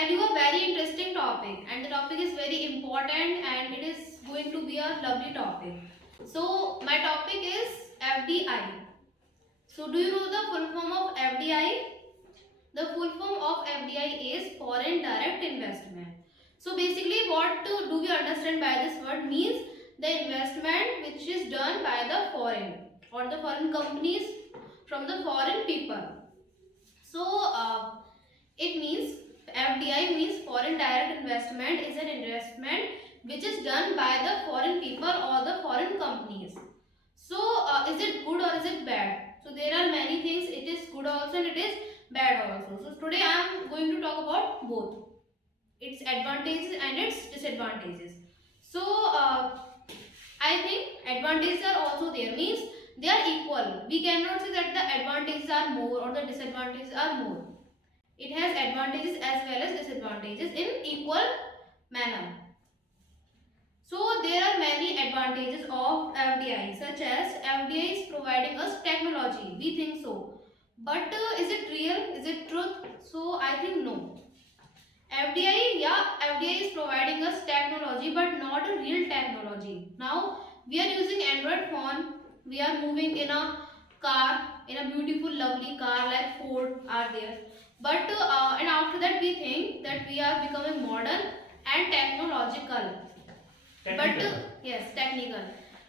tell you a very interesting topic, and the topic is very important, and it is going to be a lovely topic. So my topic is FDI. So do you know the full form of FDI? The full form of FDI is foreign direct investment. So basically what do we understand by this word? Means the investment which is done by the foreign or the foreign companies from the foreign people. So it means FDI means foreign direct investment is an investment which is done by the foreign people or the foreign companies. So is it good or is it bad? So there are many things. It is good also and it is bad also. So today I am going to talk about both its advantages and its disadvantages. So I think advantages are also there, means they are equal. We cannot say that the advantages are more or the disadvantages are more. It has advantages as well as disadvantages in equal manner. So there are many advantages of FDI, such as FDI is providing us technology. We think so. But is it real? Is it truth? So I think no. FDI is providing us technology, but not a real technology. Now we are using Android phone. We are moving in a car, in a beautiful, lovely car like Ford are there. But and after that we think that we are becoming modern and technological. Technical. But yes, technical.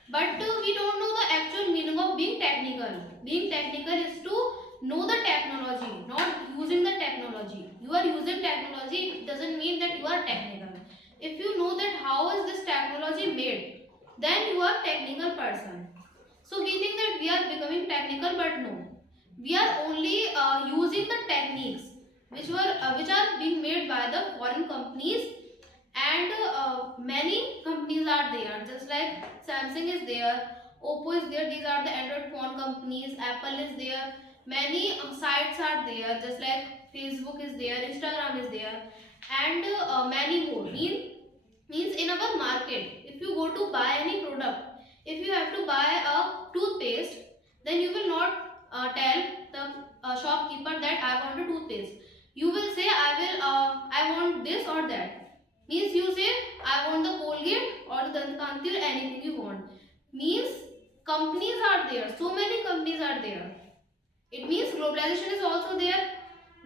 But we don't know the actual meaning of being technical. Being technical is to know the technology, not using the technology. You are using technology, it doesn't mean that you are technical. If you know that how is this technology made, then you are technical person. So we think that we are becoming technical, but no. We are only using the techniques which are being made by the foreign companies, and many companies are there, just like Samsung is there, Oppo is there. These are the Android phone companies. Apple is there. Many sites are there, just like Facebook is there, Instagram is there, and many more. Means in our market, if you go to buy any product, if you have to buy a toothpaste, then you will not tell the shopkeeper that I want a toothpaste. You will say I want this or that. Means you say I want the Colgate or the Dantkanti or anything you want. Means companies are there. So many companies are there. It means globalization is also there.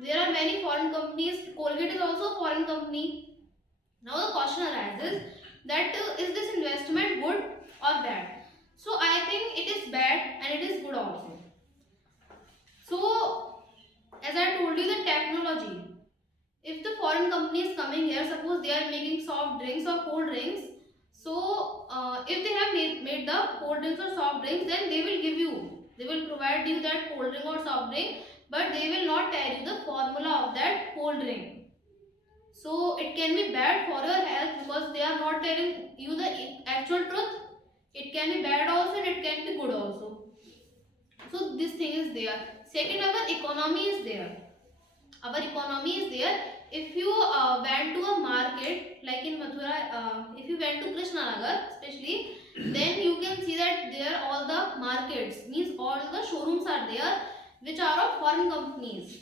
There are many foreign companies. Colgate is also a foreign company. Now the question arises that is this investment good or bad? So I think it is bad and it is good also. So as I told you, the technology. If the foreign company is coming here, suppose they are making soft drinks or cold drinks. So if they have made the cold drinks or soft drinks, then they will provide you that cold drink or soft drink, but they will not tell you the formula of that cold drink. So it can be bad for your health because they are not telling you the actual truth. It can be bad also and it can be good also. So this thing is there. Second, our economy is there. Our economy is there. If you went to a market like in Mathura, if you went to Krishnanagar especially, then you can see that there all the markets, means all the showrooms are there which are of foreign companies.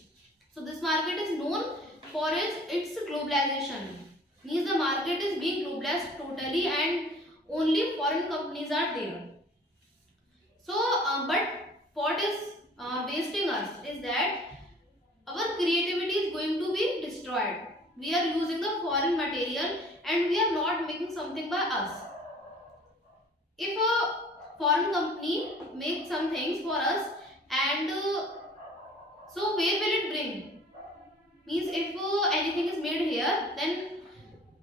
So this market is known for its globalization. Means the market is being globalized totally and only foreign companies are there. So but what is wasting us is that our creativity is going to be destroyed. We are using the foreign material and we are not making something by us. If a foreign company makes some things for us, and so where will it bring? Means if anything is made here, then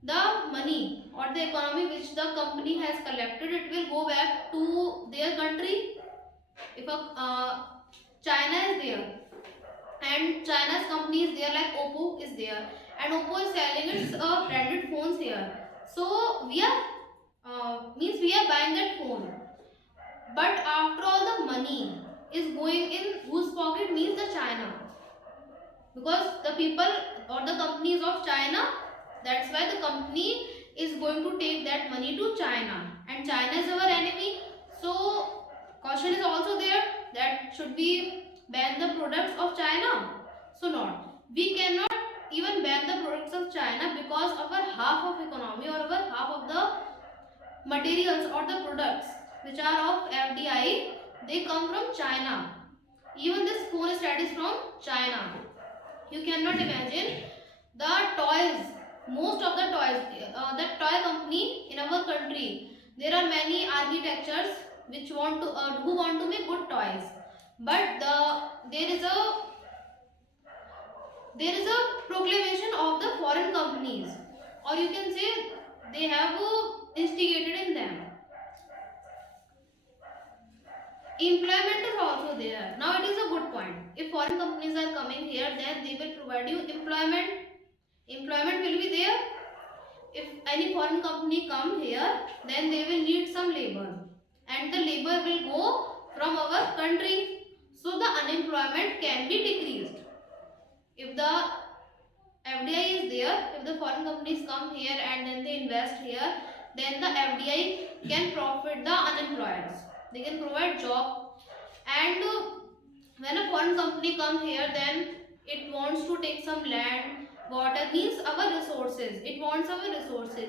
the money or the economy which the company has collected, it will go back to their country. If China is there and China's company is there, like Oppo is there, and Oppo is selling its branded phones here. So we are means we are buying that phone, but after all the money is going in whose pocket? Means the China, because the people or the companies of China. That's why the company is going to take that money to China, and China is our enemy. So caution is also there that should we ban the products of China? So not. We cannot even ban the products of China, because our half of economy or our half of the materials or the products which are of FDI, they come from China. Even this phone stand is from China. You cannot imagine the toys, most of the toys, the toy company in our country, there are many architectures which want to who want to make good toys, but there is a proclamation of the foreign companies, or you can say they have instigated in them. Employment is also there. Now it is a good point. If foreign companies are coming here, then they will provide you employment. Employment will be there. If any foreign company come here, then they will need some labor, and the labor will go from our country. So the unemployment can be decreased. If the FDI is there, if the foreign companies come here and then they invest here, then the FDI can profit the unemployed. They can provide job, and when a foreign company come here, then it wants to take some land, water, means our resources. It wants our resources.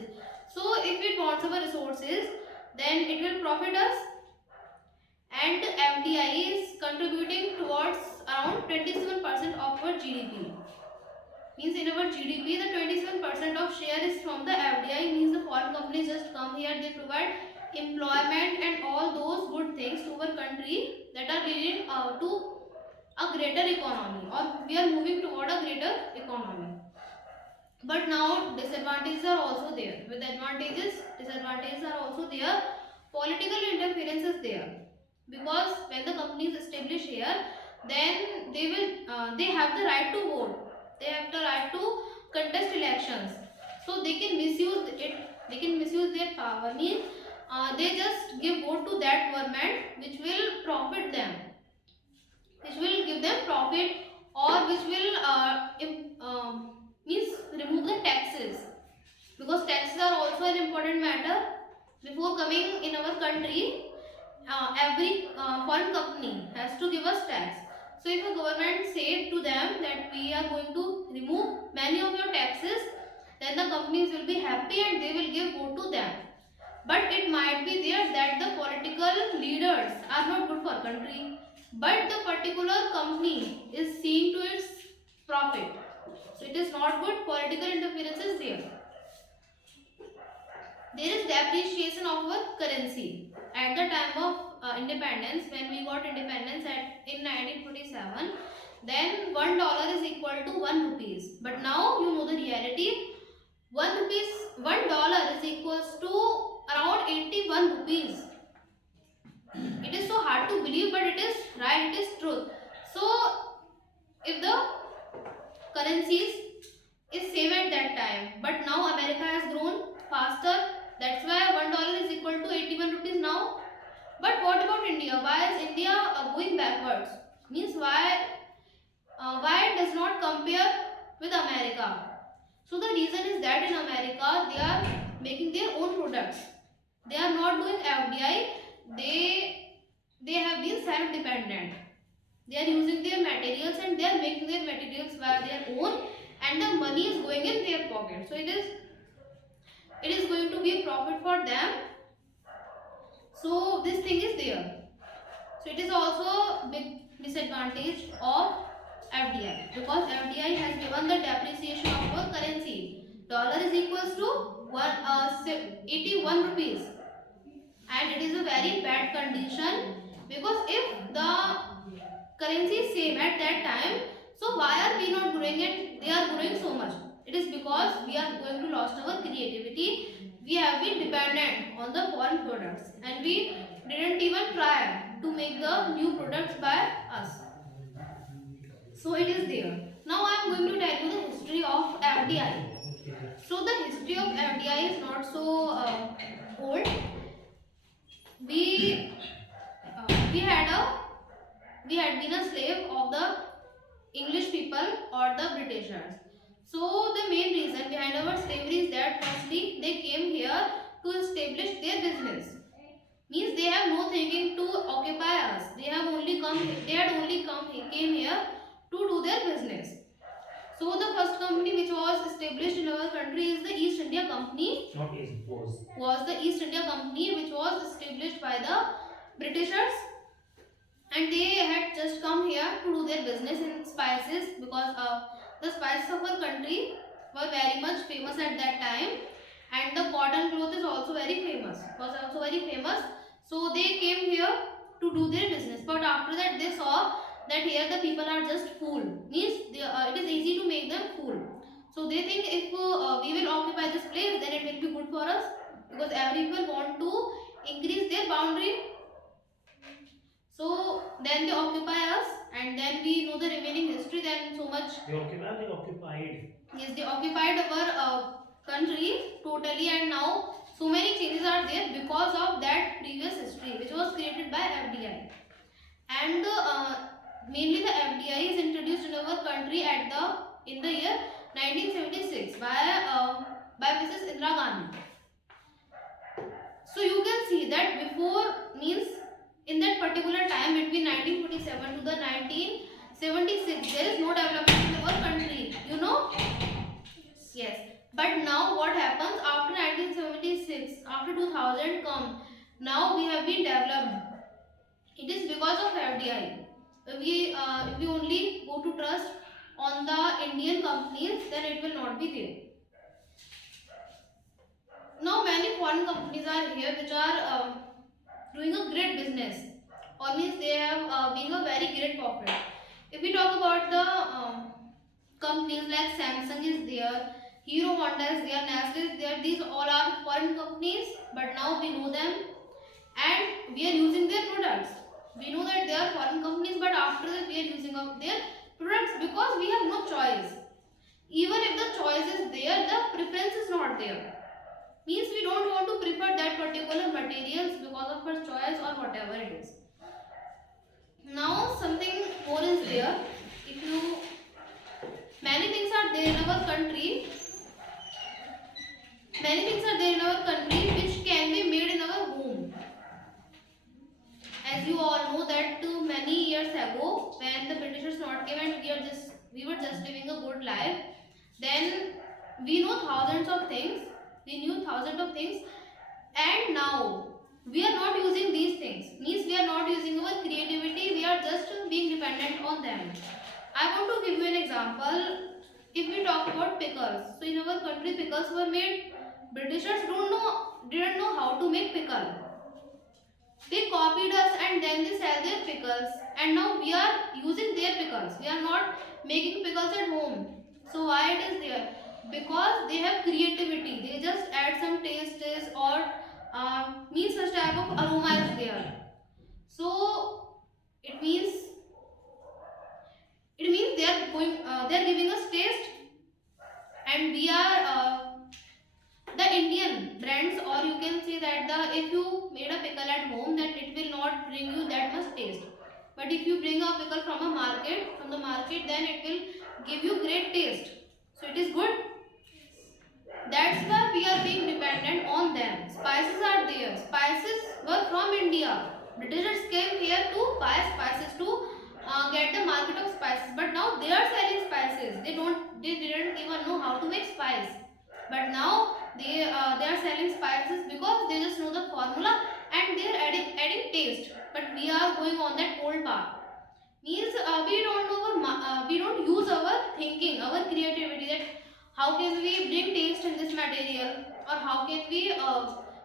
So if it wants our resources, then it will profit us, and FDI is contributing towards around 27% of our GDP. Means in our GDP, the 27% of share is from the FDI. Means the foreign companies just come here, they provide employment and all those good things to our country that are leading to a greater economy, or we are moving toward a greater economy. But now disadvantages are also there. With advantages, disadvantages are also there. Political interference is there, because when the companies establish here, then they have the right to vote. They have the right to contest elections. So they can misuse it. They can misuse their power. Means they just give vote to that government which will profit them, which will give them profit, or which will means remove the taxes, because taxes are also an important matter. Before coming in our country, every foreign company has to give us tax. So if a government say to them that we are going to remove many of your taxes, then the companies will be happy and they will give vote to them. But it might be there that the political leaders are not good for country, but the particular company is seeing to its profit. So it is not good. Political interference is there. There is depreciation of our currency. At the time of independence, when we got independence in 1947, then $1 is equal to 1 rupees. But now you know the reality. $1 is equals to around 81 rupees. It is so hard to believe, but it is right, it is truth. So if the currencies is same at that time, but now America has grown faster, that's why $1 is equal to 81 rupees now. But what about India? Why is India going backwards? Means why it does not compare with America? So the reason is that in America they are making their own products. They are not doing FDI. They have been self-dependent. They are using their materials and they are making their materials by their own, and the money is going in their pocket. So it is going to be a profit for them. So this thing is there. So it is also a big disadvantage of FDI, because FDI has given the depreciation of our currency. Dollar is equals to 81 rupees, and it is a very bad condition, because if the currency is same at that time, so why are we not growing it? They are growing so much. It is because we are going to lost our creativity. We have been dependent on the foreign products, and we didn't even try to make the new products by us. So it is there. Now I am going to tell you the history of FDI. So the history of FDI is not so old. We we had been a slave of the English people or the Britishers. So the main reason behind our slavery is that firstly they came here to establish their business. Means they have no thinking to occupy us. They had only came here to do their business. So the first company which was established in our country is the East India Company. Not is was the East India Company, which was established by the Britishers, and they had just come here to do their business in spices, because the spices of our country were very much famous at that time, and the cotton cloth is also very famous, was also very famous. So they came here to do their business, but after that they saw that here the people are just fool, means it is easy to make them fool. So they think if we will occupy this place, then it will be good for us, because every people want to increase their boundary. So then they occupy us, and then we know the remaining history. Then so much they occupied. Yes, they occupied our country totally, and now so many changes are there because of that previous history, which was created by FDI. And mainly the FDI is introduced in our country at the in the year 1976 by Mrs. Indira Gandhi. So you can see that before, means in that particular time between 1947 to the 1976, there is no development in our country. You know? Yes. But now what happens after 1976, after 2000 come, now we have been developed. It is because of FDI. If we only go to trust on the Indian companies, then it will not be there. Now many foreign companies are here which are doing a great business, or means they have being a very great profit. If we talk about the companies like Samsung is there, Hero Honda is there, Nestle is there, these all are foreign companies, but now we know them and we are using their products. We know that they are foreign companies, but after that we are using their products because we have no choice. Even if the choice is there, the preference is not there. Means we don't want to prefer that particular materials because of our choice or whatever it is. Now something more is there. If you many things are there in our country. Many things are there in our country which can be made in our home. As you all know that many years ago, when the Britishers not came and we were just living a good life, then we know thousands of things. We knew thousands of things, and now we are not using these things. Means we are not using our creativity. We are just being dependent on them. I want to give you an example. If we talk about pickles, so in our country pickles were made. Britishers didn't know how to make pickle. They copied us and then they sell their pickles, and now we are using their pickles. We are not making pickles at home. So why it is there? Because they have creativity. They just add some tastes or means such type of aroma is there. So it means they are giving us taste, and we are the Indian brands, or you can say that if you made a pickle at home, then it will not bring you that much taste. But if you bring a pickle from the market, then it will give you great taste. So it is good. That's why we are being dependent on them. Spices are there. Spices were from India. Britishers came here to buy spices to get the market of spices. But now they are selling spices. They didn't even know how to make spice. But now they are selling spices because they just know the formula and they are adding taste. But we are going on that old path. Means we don't use our thinking, our creativity, that how can we bring taste in this material, or how can we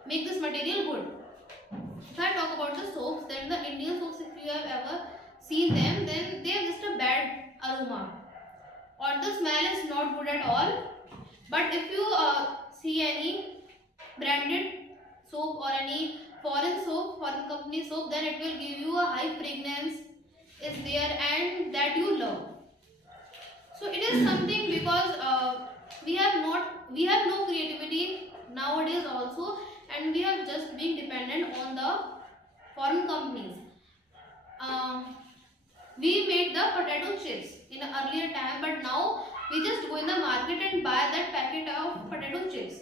make this material good. If I talk about the soaps, then the Indian soaps, if you have ever seen them, then they have just a bad aroma, or the smell is not good at all. But if you see any branded soap or any foreign company soap, then it will give you a high fragrance is there and that you love. So it is something because we have no creativity nowadays also, and we have just been dependent on the foreign companies. Uh, we made the potato chips in an earlier time, but now we just go in the market and buy that packet of potato chips.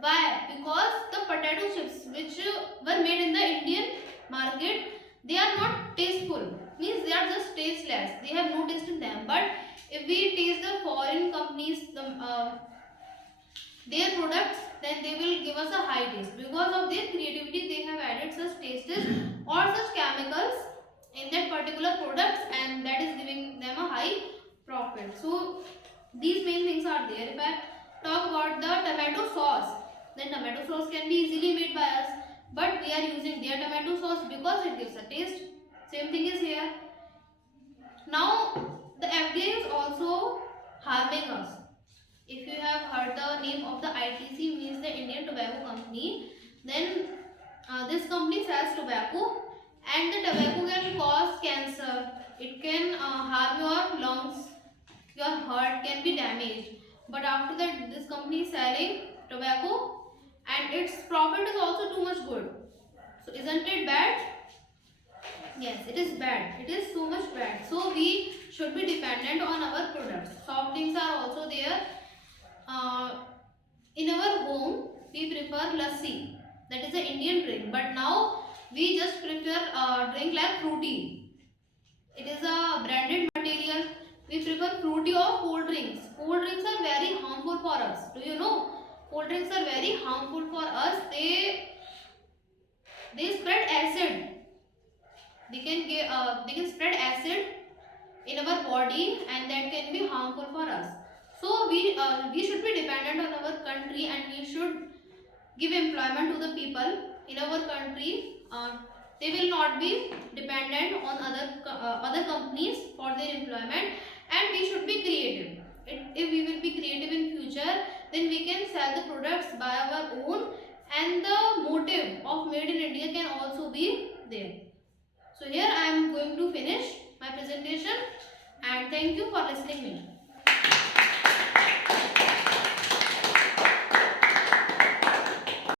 Why? Because the potato chips which were made in the Indian market, they are not tasteful. Means they are just tasteless. They have no taste in them. But If we taste the foreign companies, their products, then they will give us a high taste. Because of their creativity, they have added such tastes or such chemicals in that particular products, and that is giving them a high profit. So these main things are there. If I talk about the tomato sauce, then tomato sauce can be easily made by us, but we are using their tomato sauce because it gives a taste. Same thing is here. Now the FDA is also harming us. If you have heard the name of the ITC, means the Indian Tobacco Company, then this company sells tobacco, and the tobacco can cause cancer. It can harm your lungs, your heart can be damaged. But after that, this company is selling tobacco, and its profit is also too much good. So isn't it bad? Yes, it is bad. It is so much bad. So we should be dependent on our products. Soft drinks are also there. Uh, in our home, we prefer lassi. That is an Indian drink. But now we just prefer drink like fruity. It is a branded material. We prefer fruity or cold drinks. Cold drinks are very harmful for us. Do you know? Cold drinks are very harmful for us. They spread acid. They can spread acid in our body, and that can be harmful for us. So we should be dependent on our country, and we should give employment to the people in our country. They will not be dependent on other companies for their employment, and we should be creative. If we will be creative in future, then we can sell the products by our own, and the motive of made in India can also be there. So here I am going to finish my presentation, and thank you for listening me.